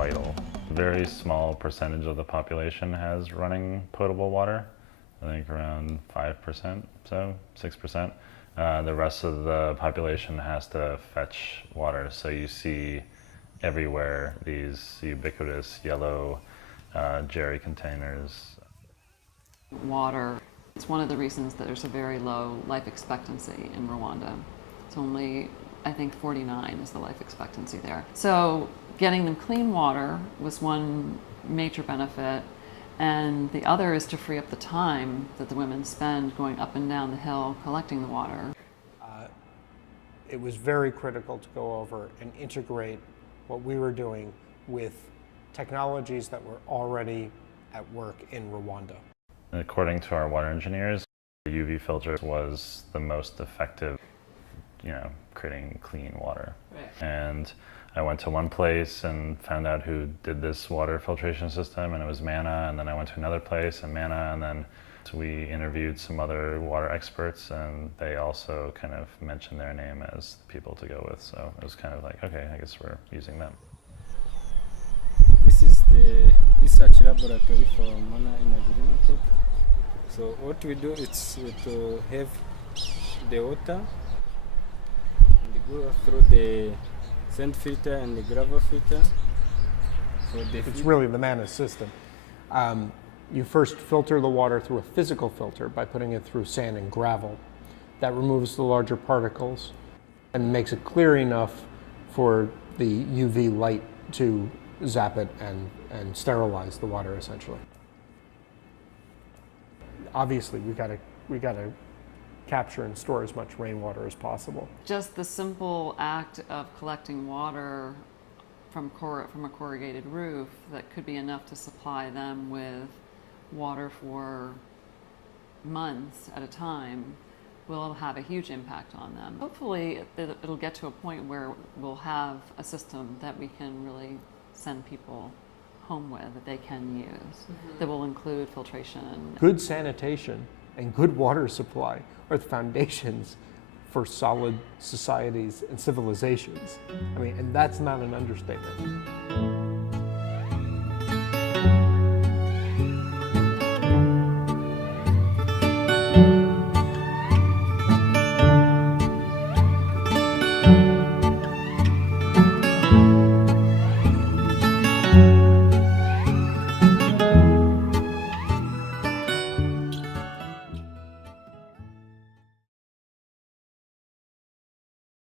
vital. A very small percentage of the population has running potable water. I think around 5%, so 6%. The rest of the population has to fetch water. So you see everywhere these ubiquitous yellow jerry containers. Water, it's one of the reasons that there's a very low life expectancy in Rwanda. It's only, I think, 49 is the life expectancy there. So getting them clean water was one major benefit, and the other is to free up the time that the women spend going up and down the hill collecting the water. It was very critical to go over and integrate what we were doing with technologies that were already at work in Rwanda. According to our water engineers, the UV filter was the most effective, creating clean water. Right. And I went to one place and found out who did this water filtration system, and it was Manna, and then I went to another place and Manna, and then we interviewed some other water experts, and they also kind of mentioned their name as the people to go with. So it was kind of like, okay, I guess we're using them. This is the research laboratory for Manna Energy Limited. So what we do is to have the water and go through the sand filter and the gravel filter. It's really the Manna system. You first filter the water through a physical filter by putting it through sand and gravel. That removes the larger particles and makes it clear enough for the UV light to zap it and sterilize the water essentially. Obviously, we gotta capture and store as much rainwater as possible. Just the simple act of collecting water from a corrugated roof that could be enough to supply them with water for months at a time will have a huge impact on them. Hopefully it'll get to a point where we'll have a system that we can really send people home with, that they can use, that will include filtration. Good sanitation and good water supply are the foundations for solid societies and civilizations. I mean, and that's not an understatement.